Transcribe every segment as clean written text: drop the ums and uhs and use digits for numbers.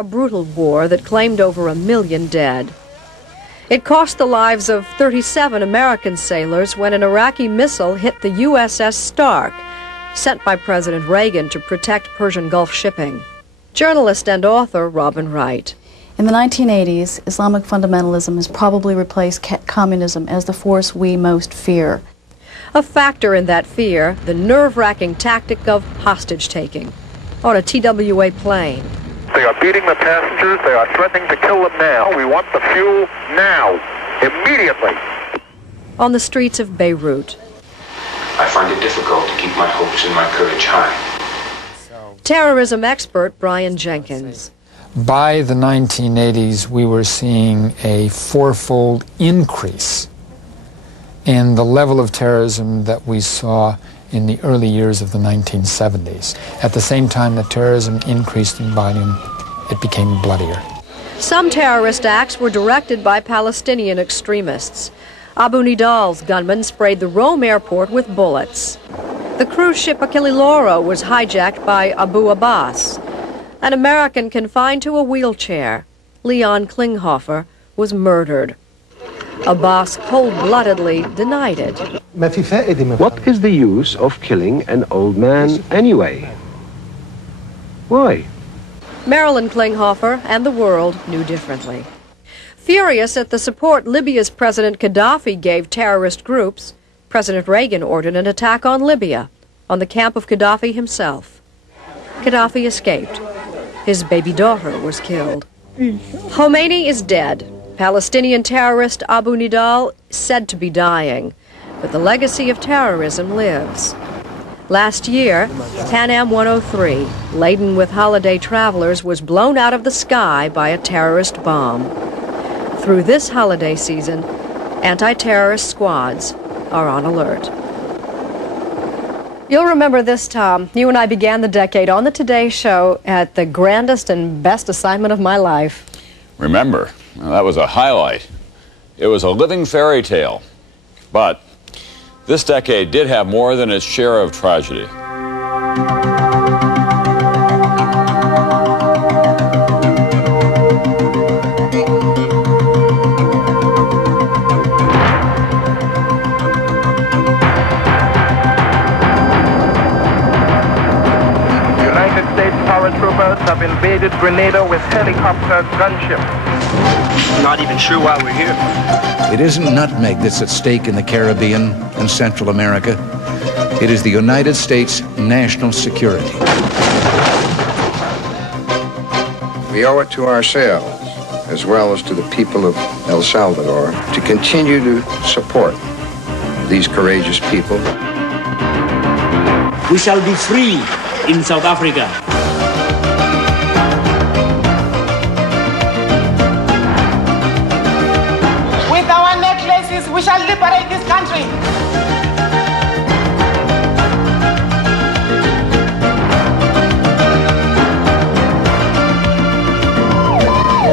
a brutal war that claimed over 1 million dead. It cost the lives of 37 American sailors when an Iraqi missile hit the USS Stark, sent by President Reagan to protect Persian Gulf shipping. Journalist and author Robin Wright. In the 1980s, Islamic fundamentalism has probably replaced communism as the force we most fear. A factor in that fear, the nerve-wracking tactic of hostage-taking on a TWA plane. They are beating the passengers. They are threatening to kill them now. We want the fuel now, immediately. On the streets of Beirut. I find it difficult to keep my hopes and my courage high. Terrorism expert Brian Jenkins. By the 1980s, we were seeing a fourfold increase in the level of terrorism that we saw in the early years of the 1970s. At the same time that terrorism increased in volume, it became bloodier. Some terrorist acts were directed by Palestinian extremists. Abu Nidal's gunmen sprayed the Rome airport with bullets. The cruise ship Achille Lauro was hijacked by Abu Abbas. An American confined to a wheelchair, Leon Klinghoffer, was murdered. Abbas cold-bloodedly denied it. What is the use of killing an old man anyway? Why? Marilyn Klinghoffer and the world knew differently. Furious at the support Libya's President Gaddafi gave terrorist groups, President Reagan ordered an attack on Libya, on the camp of Gaddafi himself. Gaddafi escaped. His baby daughter was killed. Khomeini is dead. Palestinian terrorist Abu Nidal said to be dying, but the legacy of terrorism lives. Last year, Pan Am 103, laden with holiday travelers, was blown out of the sky by a terrorist bomb. Through this holiday season, anti-terrorist squads are on alert. You'll remember this, Tom. You and I began the decade on the Today Show at the grandest and best assignment of my life. Remember, well, that was a highlight. It was a living fairy tale. But this decade did have more than its share of tragedy. Paratroopers have invaded Grenada with helicopter gunships. Not even sure why we're here. It isn't nutmeg that's at stake in the Caribbean and Central America. It is the United States national security. We owe it to ourselves, as well as to the people of El Salvador, to continue to support these courageous people. We shall be free in South Africa. We shall liberate this country.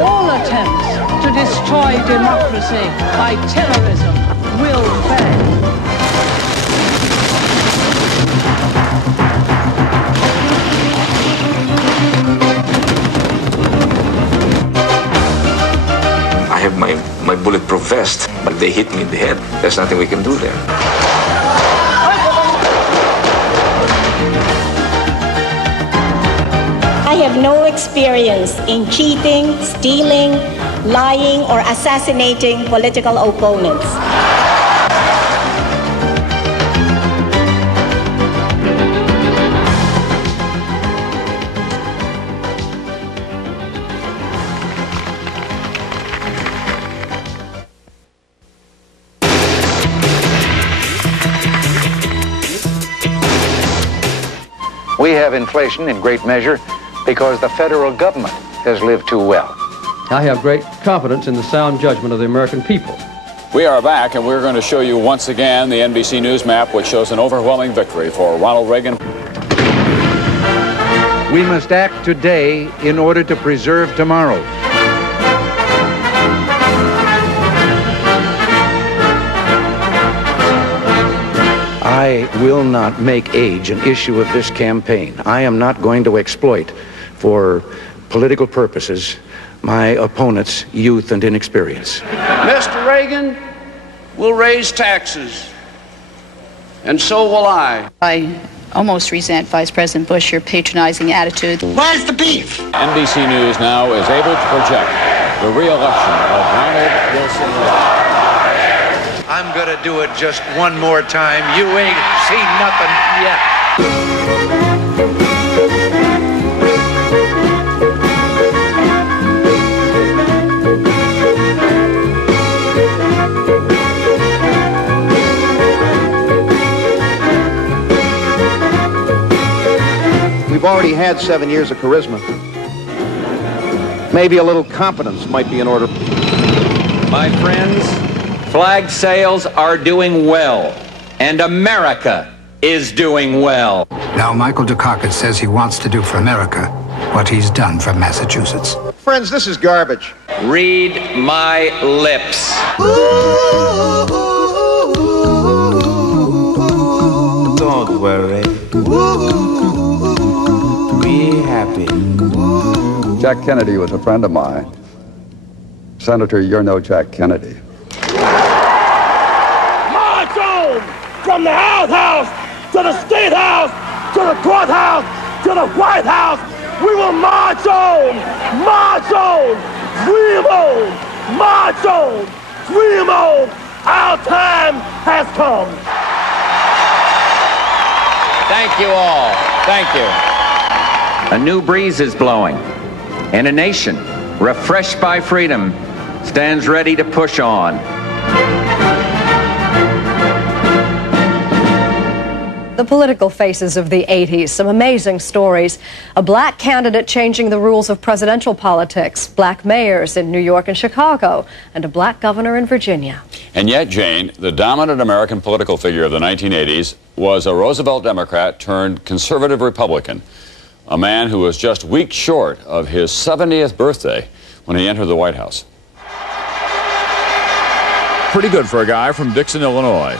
All attempts to destroy democracy by terrorism will fail. I have my bulletproof vest, but they hit me in the head. There's nothing we can do there. I have no experience in cheating, stealing, lying, or assassinating political opponents. We have inflation in great measure because the federal government has lived too well. I have great confidence in the sound judgment of the American people. We are back, and we're going to show you once again the NBC News map, which shows an overwhelming victory for Ronald Reagan. We must act today in order to preserve tomorrow. I will not make age an issue of this campaign. I am not going to exploit for political purposes my opponent's youth and inexperience. Mr. Reagan will raise taxes, and so will I. I almost resent Vice President Bush, your patronizing attitude. Where's the beef? NBC News now is able to project the re-election of Ronald Wilson Reagan. I'm going to do it just one more time. You ain't seen nothing yet. We've already had 7 years of charisma. Maybe a little competence might be in order. My friends, flag sales are doing well, and America is doing well. Now, Michael Dukakis says he wants to do for America what he's done for Massachusetts. Friends, this is garbage. Read my lips. Don't worry. Be happy. Jack Kennedy was a friend of mine. Senator, you're no Jack Kennedy. March on from the House to the State House to the courthouse to the White House. We will march on, dream on, march on, dream on. Our time has come. Thank you all. Thank you. A new breeze is blowing, and a nation refreshed by freedom stands ready to push on. The political faces of the 80s, some amazing stories. A black candidate changing the rules of presidential politics, black mayors in New York and Chicago, and a black governor in Virginia. And yet, Jane, the dominant American political figure of the 1980s was a Roosevelt Democrat turned conservative Republican, a man who was just weeks short of his 70th birthday when he entered the White House. Pretty good for a guy from Dixon, Illinois.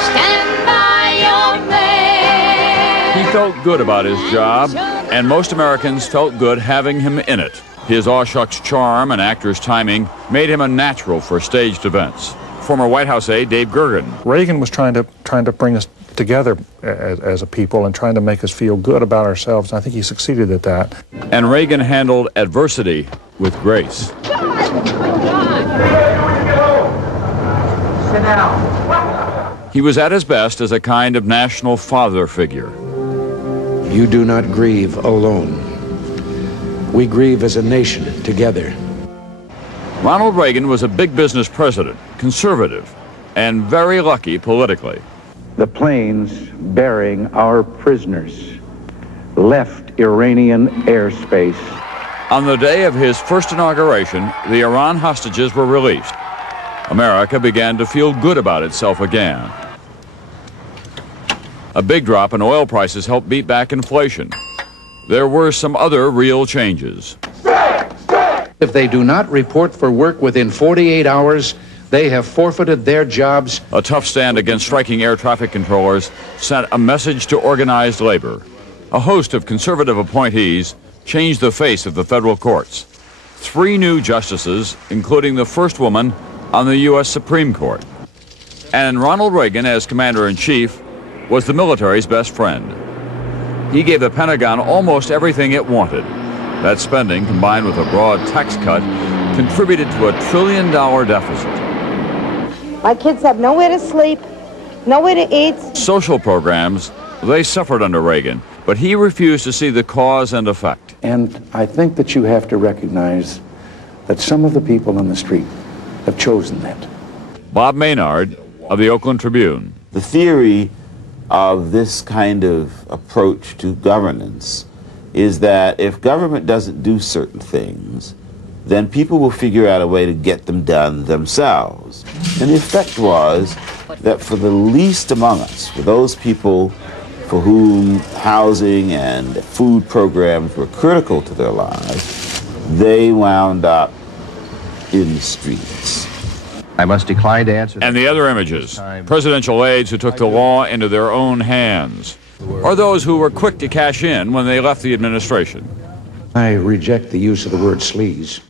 Stand by your man. He felt good about his job, and most Americans felt good having him in it. His aw-shucks charm and actor's timing made him a natural for staged events. Former White House aide Dave Gergen. Reagan was trying to bring us together as a people and trying to make us feel good about ourselves. I think he succeeded at that. And Reagan handled adversity with grace. Sit down. He was at his best as a kind of national father figure. You do not grieve alone. We grieve as a nation together. Ronald Reagan was a big business president, conservative, and very lucky politically. The planes bearing our prisoners left Iranian airspace. On the day of his first inauguration, the Iran hostages were released. America began to feel good about itself again. A big drop in oil prices helped beat back inflation. There were some other real changes. If they do not report for work within 48 hours, they have forfeited their jobs. A tough stand against striking air traffic controllers sent a message to organized labor. A host of conservative appointees changed the face of the federal courts. 3 new justices, including the first woman on the U.S. Supreme Court. And Ronald Reagan, as commander-in-chief, was the military's best friend. He gave the Pentagon almost everything it wanted. That spending, combined with a broad tax cut, contributed to $1 trillion deficit. My kids have nowhere to sleep, nowhere to eat. Social programs, they suffered under Reagan, but he refused to see the cause and effect. And I think that you have to recognize that some of the people on the street have chosen that. Bob Maynard of the Oakland Tribune. The theory of this kind of approach to governance is that if government doesn't do certain things, then people will figure out a way to get them done themselves. And the effect was that for the least among us, for those people for whom housing and food programs were critical to their lives, they wound up in the streets. I must decline to answer. And the other images, presidential aides who took the law into their own hands, or those who were quick to cash in when they left the administration. I reject the use of the word sleaze.